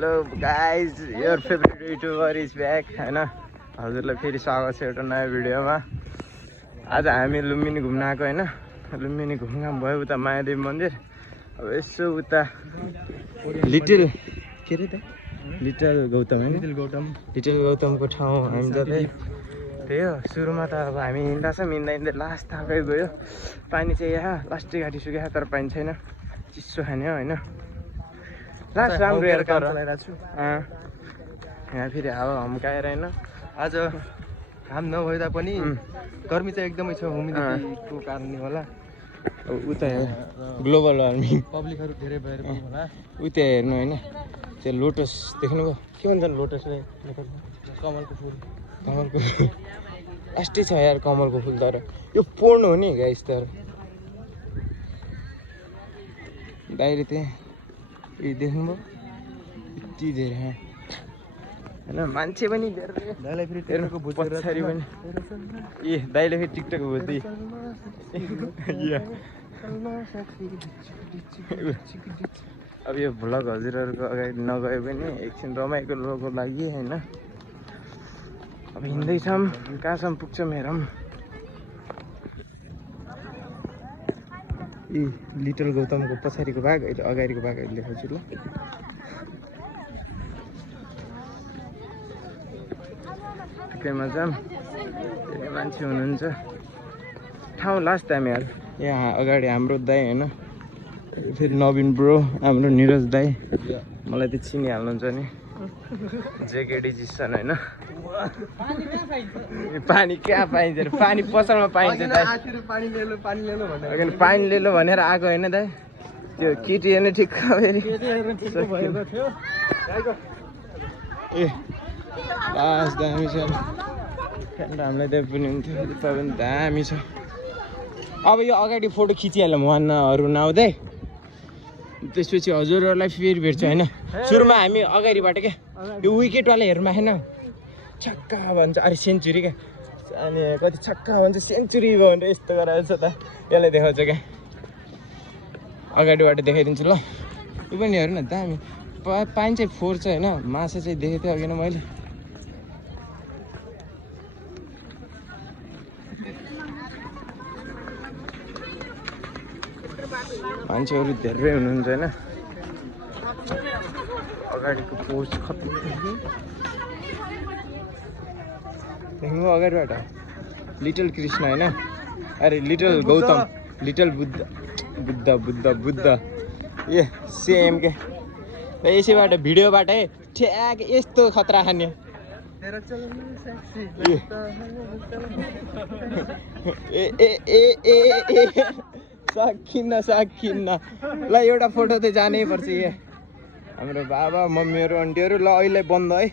Hello guys, your favourite YouTuber is back होइन। हजुरलाई फेरि स्वागत छ एउटा नयाँ भिडियोमा। आज हामी लुम्बिनी घुम्न आएको होइन। लुम्बिनी घुमघाम भयो उता मायादेवी मन्दिर। अब यसो उता लिटिल के अरे त लिटल गौतम होइन, लिटल गौतमको ठाउँ हामी जाँदै। त्यही हो, सुरुमा त अब हामी हिँड्दा छौँ, हिँड्दै लास्ट थाकै गयो। पानी चाहिँ यहाँ लास्टै घाँटी सुक्यो, तर पानी छैन। चिसो खाने हो होइन। लास्ट राम्रो हेर तर यहाँ फेरि हावा हम्काएर होइन। आज घाम नभए तापनि गर्मी चाहिँ एकदमै छ, ह्युमिडिटीको कारणले होला। उता ग्लोबल वार्मिङ पब्लिकहरू धेरै भएर पनि होला। उता हेर्नु होइन, त्यो लोटस देख्नुभयो? के भन्छ लोटसलाई? कमलको फुल, कमलको लास्टै छ यार कमलको फुल। तर यो पोर्नु हो नि गाइस। तर दाइले त्यहाँ देख्नुभयो यति धेरै होइन, मान्छे पनि धेरै। दाइलाई फेरि टिकटकको भुत पछाडि पनि ए दाइले फेरि टिकटक भुत्दै। अब यो भ्लग हजुरहरूको अगाडि नगए पनि एकछिन रमाइलोको लागि होइन। अब हिँड्दैछौँ, कहाँसम्म पुग्छौँ हेरौँ। ए लिटल गौतमको पछाडिको भाग, अहिले अगाडिको भाग अहिले देखाउँछु ल। ठिकैमा जाऊँ, धेरै मान्छे हुनुहुन्छ। ठाउँ लास्ट टाइम यार। यहाँ अगाडि हाम्रो दाइ होइन, फेरि नवीन ब्रो, हाम्रो निरज दाइ। मलाई त चिनिहाल्नुहुन्छ नि, जेकेडी जिसन होइन। पानी कहाँ पाइन्छ र? पानी पसलमा पाइन्छ दाइ। पानी लिनु भनेर आएको होइन दाइ। त्यो केटी हेर्ने ठिक्क फेरि ए लास्ट दामी छ। हामीलाई त्यहाँ पनि हुन्थ्यो, उता पनि दामी छ। अब यो अगाडि फोटो खिचिहालौँ वानहरू नआउँदै, त्यसपछि हजुरहरूलाई फेरि भेट्छु होइन। सुरुमा हामी अगाडिबाट क्या यो विकेटवाला हेर्नु होइन, छक्का भन्छ। अरे सेन्चुरी क्या, अनि कति छक्का भन्छ, सेन्चुरी भयो भनेर यस्तो गराएको छ त। यसलाई देखाउँछ क्या, अगाडिबाट देखाइदिन्छु ल। यो पनि हेर्नु न दामी। पानी चाहिँ फोहोर छ होइन, माछा चाहिँ देखेको थिएँ अघि नै मैले। मान्छेहरू धेरै हुनुहुन्छ होइन। अगाडिको पोस्ट खत्तम देख्नु अगाडिबाट लिटल कृष्ण होइन। अरे लिटल गौतम, लिटल बुद्ध बुद्ध बुद्ध बुद्ध ए सेम के। यसैबाट भिडियोबाट है ठ्याक यस्तो खतरा खाने। ए ए ए ए ए सकिन्न ल। एउटा फोटो त जानै पर्छ। यहाँ हाम्रो बाबा मम्मीहरू आन्टीहरू। ल अहिले बन्द है।